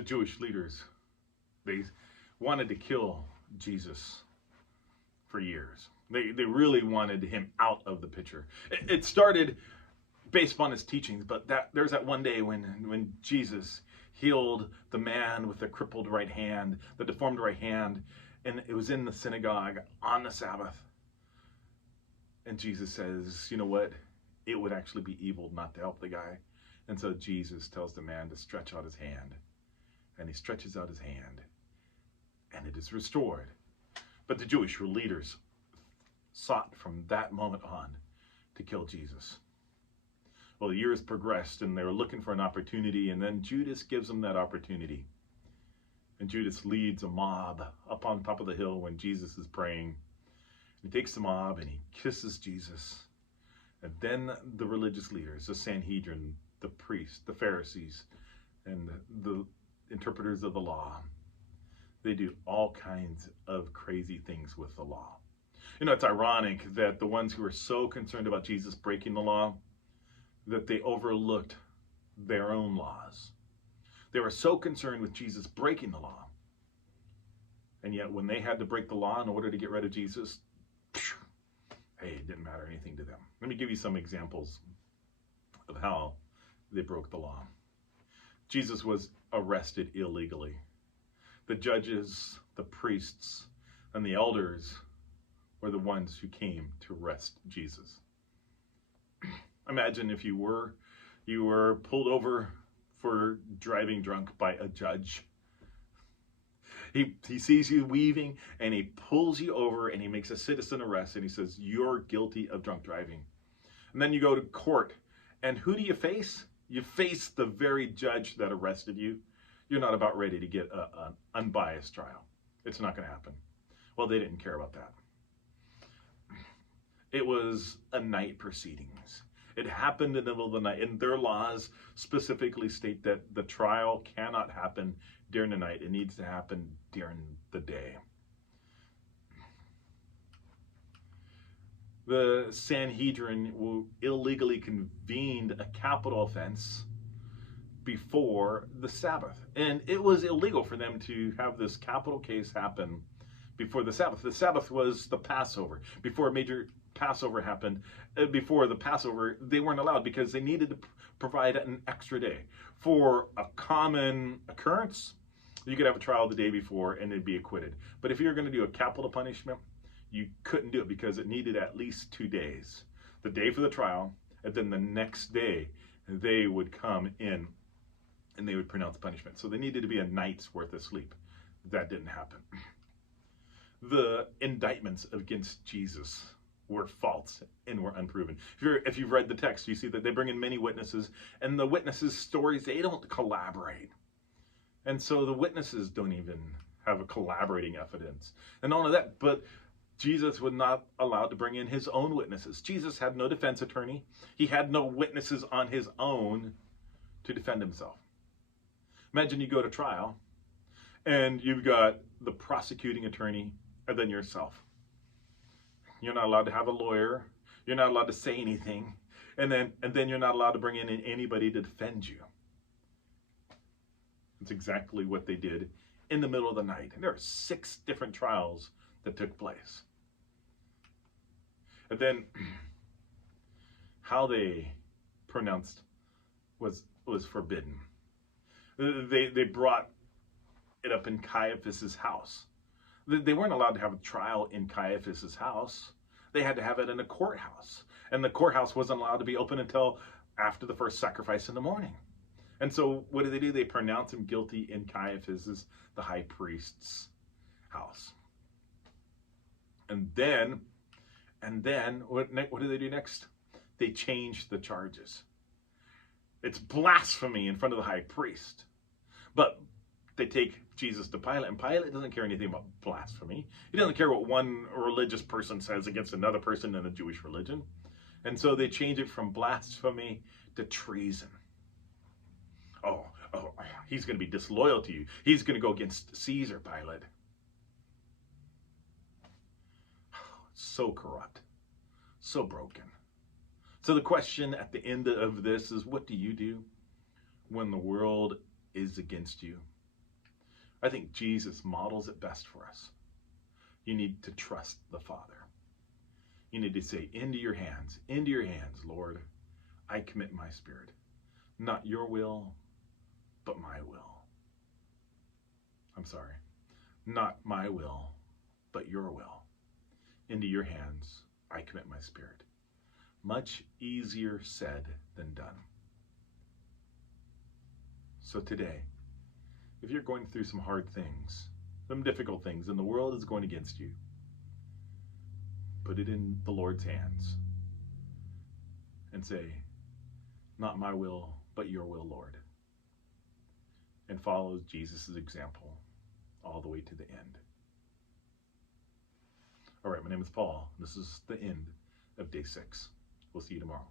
The Jewish leaders, they wanted to kill Jesus for years. They really wanted him out of the picture. It started based upon his teachings, but there's that one day when Jesus healed the man with the crippled right hand, the deformed right hand, and it was in the synagogue on the Sabbath. And Jesus says, you know what? It would actually be evil not to help the guy. And so Jesus tells the man to stretch out his hand. And he stretches out his hand, and it is restored. But the Jewish leaders sought from that moment on to kill Jesus. Well, the years progressed, and they were looking for an opportunity, and then Judas gives them that opportunity. And Judas leads a mob up on top of the hill when Jesus is praying. He takes the mob and he kisses Jesus. And then the religious leaders, the Sanhedrin, the priests, the Pharisees, and the interpreters of the law, they do all kinds of crazy things with the law. You know, it's ironic that the ones who are so concerned about Jesus breaking the law, that they overlooked their own laws. They were so concerned with Jesus breaking the law. And yet when they had to break the law in order to get rid of Jesus, hey, it didn't matter anything to them. Let me give you some examples of how they broke the law. Jesus was arrested illegally. The judges, the priests, and the elders were the ones who came to arrest Jesus. Imagine if you were pulled over for driving drunk by a judge. He sees you weaving, and he pulls you over, and he makes a citizen arrest, and he says, you're guilty of drunk driving. And then you go to court, and who do you face? You face the very judge that arrested you. You're not about ready to get an unbiased trial. It's not going to happen. Well, they didn't care about that. It was a night proceedings. It happened in the middle of the night, and their laws specifically state that the trial cannot happen during the night. It needs to happen during the day. The Sanhedrin illegally convened a capital offense before the Sabbath. And it was illegal for them to have this capital case happen before the Sabbath. The Sabbath was the Passover. Before a major Passover happened, before the Passover, they weren't allowed because they needed to provide an extra day. For a common occurrence, you could have a trial the day before and it'd be acquitted. But if you're going to do a capital punishment, you couldn't do it because it needed at least 2 days. The day for the trial, and then the next day they would come in and they would pronounce punishment. So there needed to be a night's worth of sleep. That didn't happen. The indictments against Jesus were false and were unproven. If you've read the text, you see that they bring in many witnesses, and the witnesses' stories, they don't collaborate. And so the witnesses don't even have a collaborating evidence. And not only that, but Jesus was not allowed to bring in his own witnesses. Jesus had no defense attorney. He had no witnesses on his own to defend himself. Imagine you go to trial, and you've got the prosecuting attorney and then yourself. You're not allowed to have a lawyer. You're not allowed to say anything. And then you're not allowed to bring in anybody to defend you. It's exactly what they did in the middle of the night. And there are 6 different trials that took place. And then how they pronounced was forbidden. They brought it up in Caiaphas's house. They weren't allowed to have a trial in Caiaphas's house. They had to have it in a courthouse. And the courthouse wasn't allowed to be open until after the first sacrifice in the morning. And so what do? They pronounce him guilty in Caiaphas's, the high priest's house. And then what do they do next? They change the charges. It's blasphemy in front of the high priest. But they take Jesus to Pilate, and Pilate doesn't care anything about blasphemy. He doesn't care what one religious person says against another person in the Jewish religion. And so they change it from blasphemy to treason. Oh, he's going to be disloyal to you. He's going to go against Caesar, Pilate. So corrupt, so broken. So the question at the end of this is, what do you do when the world is against you? I think Jesus models it best for us. You need to trust the Father. You need to say, into your hands, Lord, I commit my spirit. Not your will, but my will. I'm sorry. Not my will, but your will. Into your hands, I commit my spirit. Much easier said than done. So today, if you're going through some hard things, some difficult things, and the world is going against you, put it in the Lord's hands and say, not my will, but your will, Lord. And follow Jesus' example all the way to the end. All right, my name is Paul. This is the end of day 6. We'll see you tomorrow.